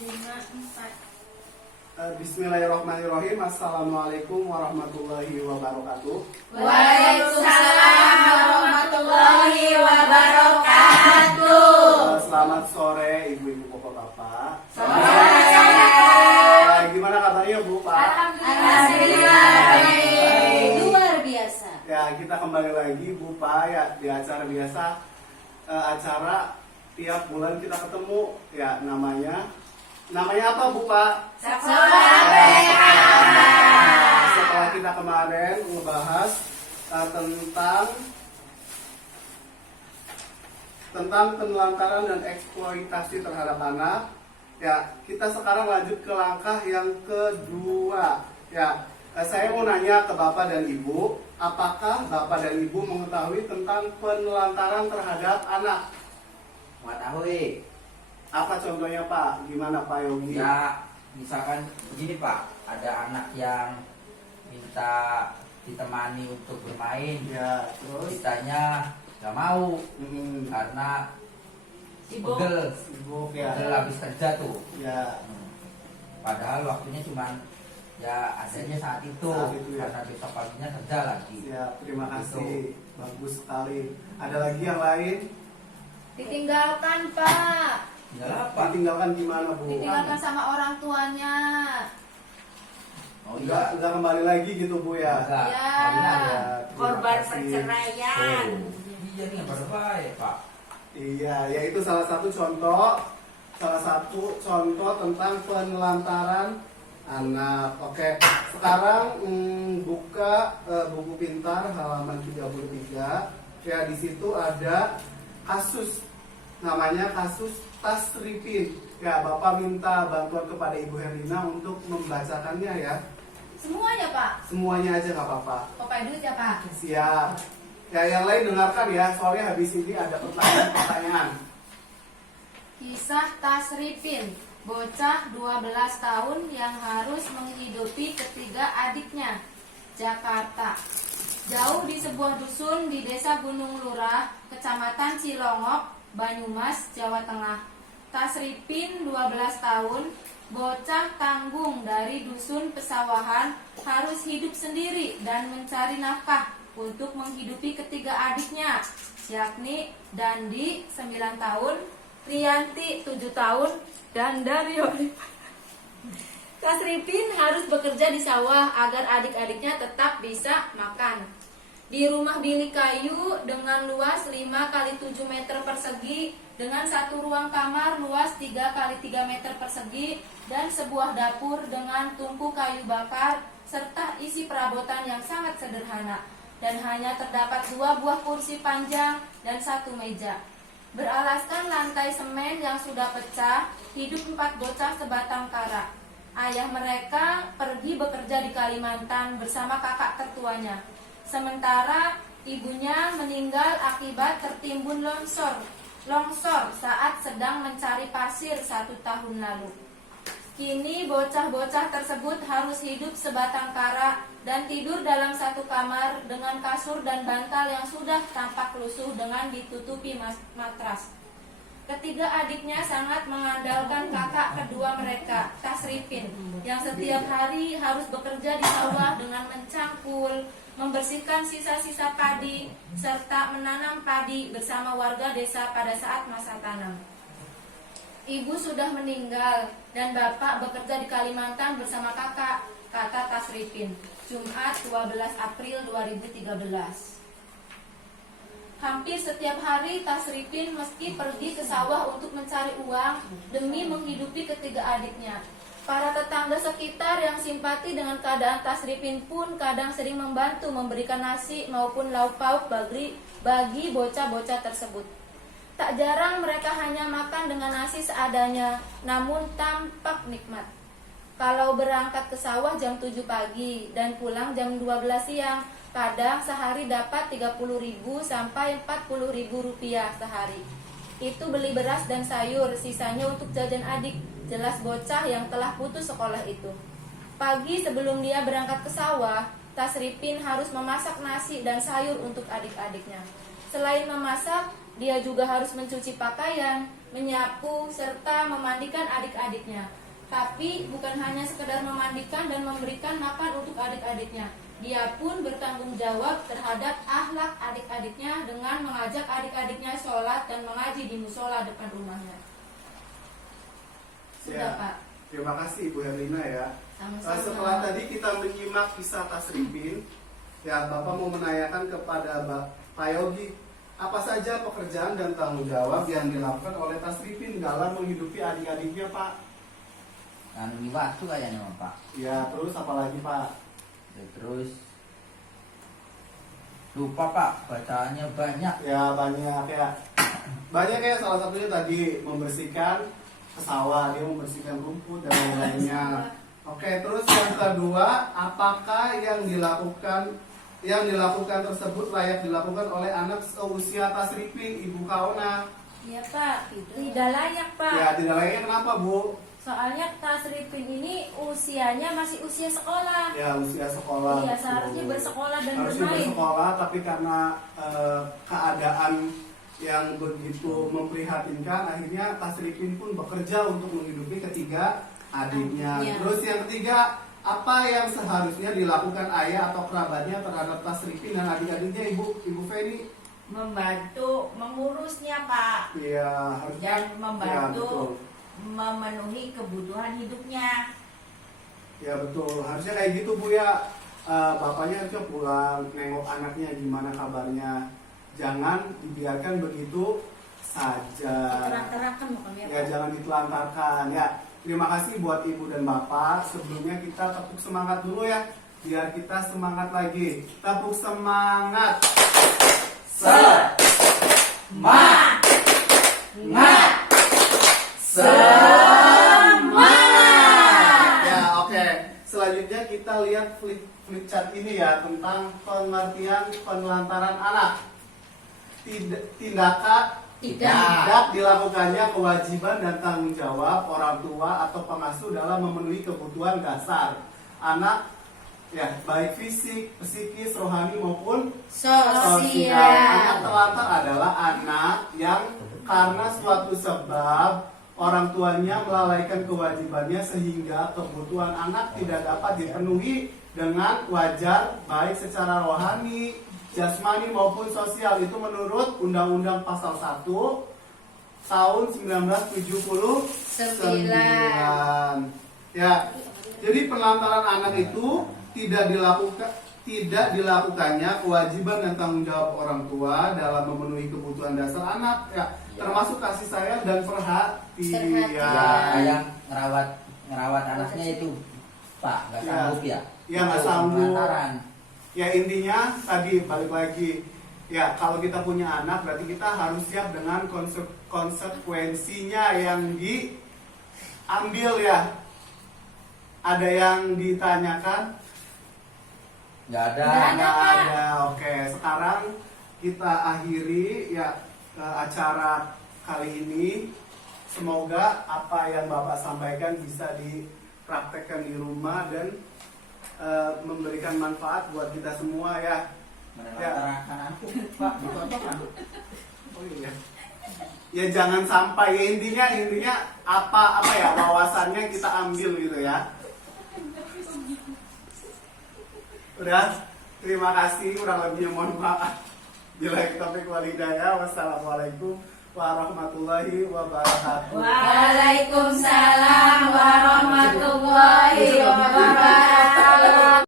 Bismillahirrahmanirrahim. Assalamualaikum warahmatullahi wabarakatuh. Waalaikumsalam warahmatullahi wabarakatuh. Selamat sore ibu-ibu bapak-bapak. Gimana kabarnya Bu Pak? Alhamdulillah baik. Luar biasa. Ya, kita kembali lagi Bu Pak ya di acara biasa, acara tiap bulan kita ketemu ya, namanya apa Bu Pak? Setelah kita kemarin membahas tentang penelantaran dan eksploitasi terhadap anak, ya kita sekarang lanjut ke langkah yang kedua. Ya, saya mau nanya ke Bapak dan Ibu, apakah Bapak dan Ibu mengetahui tentang penelantaran terhadap anak? Mengetahui. Apa contohnya Pak? Gimana Pak Yogi? Ya, misalkan begini Pak, ada anak yang minta ditemani untuk bermain, Ya, terus? kitanya nggak mau karena pegel, Sibuk ya. pegel habis kerja tuh. Ya, Padahal waktunya cuma ya adanya saat itu, Saat itu, ya. karena besok paginya kerja lagi. ya, terima kasih. Bagus sekali. Ada lagi yang lain? Ditinggalkan Pak. Tinggal apa? Ditinggalkan gimana Bu? Ditinggalkan sama orang tuanya. Oh iya, Enggak kembali lagi gitu Bu ya? enggak. Ya. Kawin aja. Terima Korban kasih. perceraian. Iya nih yang berbahaya Pak. Iya, ya itu salah satu contoh tentang penelantaran anak. Oke, sekarang buka buku pintar halaman 33. Ya, di situ ada kasus, namanya kasus Tasripin. Ya, Bapak minta bantuan kepada Ibu Herlina untuk membacakannya ya. Semuanya Pak. Semuanya aja nggak apa-apa. Pakai duit ya Pak. Siap. Ya, yang lain dengarkan ya, soalnya habis ini ada pertanyaan. Kisah Tasripin, bocah 12 tahun yang harus menghidupi ketiga adiknya. Jakarta. Jauh di sebuah dusun di Desa Gunung Lurah, Kecamatan Cilongok, Banyumas, Jawa Tengah. Tasripin 12 tahun, bocah tanggung dari dusun pesawahan, harus hidup sendiri dan mencari nafkah untuk menghidupi ketiga adiknya, yakni Dandi 9 tahun, Rianti 7 tahun, dan Dario. Tasripin harus bekerja di sawah agar adik-adiknya tetap bisa makan. Di rumah bilik kayu dengan luas 5 x 7 meter persegi, dengan satu ruang kamar luas 3 x 3 meter persegi, dan sebuah dapur dengan tungku kayu bakar, serta isi perabotan yang sangat sederhana. Dan hanya terdapat 2 buah kursi panjang dan 1 meja. Beralaskan lantai semen yang sudah pecah, hidup 4 bocah sebatang kara. Ayah mereka pergi bekerja di Kalimantan bersama kakak tertuanya. Sementara ibunya meninggal akibat tertimbun longsor saat sedang mencari pasir 1 tahun lalu. Kini bocah-bocah tersebut harus hidup sebatang kara dan tidur dalam satu kamar dengan kasur dan bantal yang sudah tampak lusuh dengan ditutupi matras. Ketiga adiknya sangat mengandalkan kakak kedua mereka, Tasripin, yang setiap hari harus bekerja di sawah dengan mencangkul, membersihkan sisa-sisa padi, serta menanam padi bersama warga desa pada saat masa tanam. Ibu sudah meninggal dan bapak bekerja di Kalimantan bersama kakak, kata Tasripin, Jumat 12 April 2013. Hampir setiap hari Tasripin mesti pergi ke sawah untuk mencari uang demi menghidupi ketiga adiknya. Para tetangga sekitar yang simpati dengan keadaan Tasripin pun kadang sering membantu memberikan nasi maupun lauk pauk bagi bocah-bocah tersebut. Tak jarang mereka hanya makan dengan nasi seadanya, namun tampak nikmat. Kalau berangkat ke sawah jam 7 pagi dan pulang jam 12 siang, kadang sehari dapat 30.000 sampai 40.000 rupiah sehari. Itu beli beras dan sayur, sisanya untuk jajan adik, jelas bocah yang telah putus sekolah itu. Pagi sebelum dia berangkat ke sawah, Tasripin harus memasak nasi dan sayur untuk adik-adiknya. Selain memasak, dia juga harus mencuci pakaian, menyapu, serta memandikan adik-adiknya. Tapi bukan hanya sekedar memandikan dan memberikan makan untuk adik-adiknya. Dia pun bertanggung jawab terhadap akhlak adik-adiknya dengan mengajak adik-adiknya sholat dan mengaji di musola depan rumahnya. Sudah, Pak. Terima kasih Ibu Herlina ya. Sama-sama. Setelah tadi kita menyimak kisah Tasripin, ya Bapak mau menanyakan kepada Pak Yogi, apa saja pekerjaan dan tanggung jawab yang dilakukan oleh Tasripin dalam menghidupi adik-adiknya, Pak? Anu waktu kayaknya Pak. Ya, terus apa lagi, Pak? Ya, terus lupa Pak, bacaannya banyak. Ya banyak ya. Banyak ya, salah satunya tadi membersihkan sawah, dia membersihkan rumput dan lain-lainnya. Oke, terus yang kedua, apakah yang dilakukan tersebut layak dilakukan oleh anak seusia Tasripin, Ibu Kaona? Iya, Pak. Tidak layak, Pak. Ya, tidak layak kenapa, Bu? Soalnya Tasripin ini usianya masih usia sekolah. Ya, usia sekolah. Iya, seharusnya bersekolah dan harusnya bermain. bersekolah, tapi karena keadaan yang begitu memprihatinkan, akhirnya Tasripin pun bekerja untuk menghidupi ketiga adiknya. Iya. Terus yang ketiga, apa yang seharusnya dilakukan ayah atau kerabatnya terhadap Tasripin dan adik-adiknya, Ibu Feni? Membantu mengurusnya, Pak, Iya, harusnya. dan Ya, membantu betul. memenuhi kebutuhan hidupnya. Ya betul, harusnya kayak gitu Bu ya. Bapaknya harusnya pulang, nengok anaknya gimana kabarnya. Jangan dibiarkan begitu saja. Terang-terangkan makanya, Ya Pak. jangan ditelantarkan ya. Terima kasih buat Ibu dan Bapak. Sebelumnya kita tepuk semangat dulu ya, biar kita semangat lagi. Tepuk semangat. Semangat. Ya oke. Selanjutnya kita lihat flip chart ini ya, tentang pengertian penelantaran anak. Tidak dilakukannya kewajiban dan tanggung jawab orang tua atau pengasuh dalam memenuhi kebutuhan dasar anak, ya baik fisik, psikis, rohani maupun sosial. Anak terlantar adalah anak yang karena suatu sebab orang tuanya melalaikan kewajibannya sehingga kebutuhan anak tidak dapat dipenuhi dengan wajar, baik secara rohani, jasmani maupun sosial. Itu menurut Undang-Undang Pasal 1 tahun 1979. Ya, jadi penelantaran anak itu tidak dilakukannya kewajiban dan tanggung jawab orang tua dalam memenuhi kebutuhan dasar anak, ya, termasuk kasih sayang dan perhatian. Ya, yang ngerawat anaknya itu Pak, nggak sanggup ya? Ya nggak Itu sanggup. penelantaran. Ya intinya tadi balik lagi, ya kalau kita punya anak berarti kita harus siap dengan konsekuensinya yang diambil ya. Ada yang ditanyakan? Nggak ada. Nggak ada. Oke, sekarang kita akhiri ya acara kali ini. Semoga apa yang Bapak sampaikan bisa dipraktekkan di rumah dan memberikan manfaat buat kita semua ya. Menelantarkan aku, Pak, dicontohkan. Oh iya. Ya jangan sampai, ya intinya apa ya wawasannya kita ambil gitu ya. Udah, terima kasih, kurang lebihnya mohon maaf. Bila taufiq wal hidayah. Wassalamualaikum warahmatullahi wabarakatuh. Waalaikumsalam.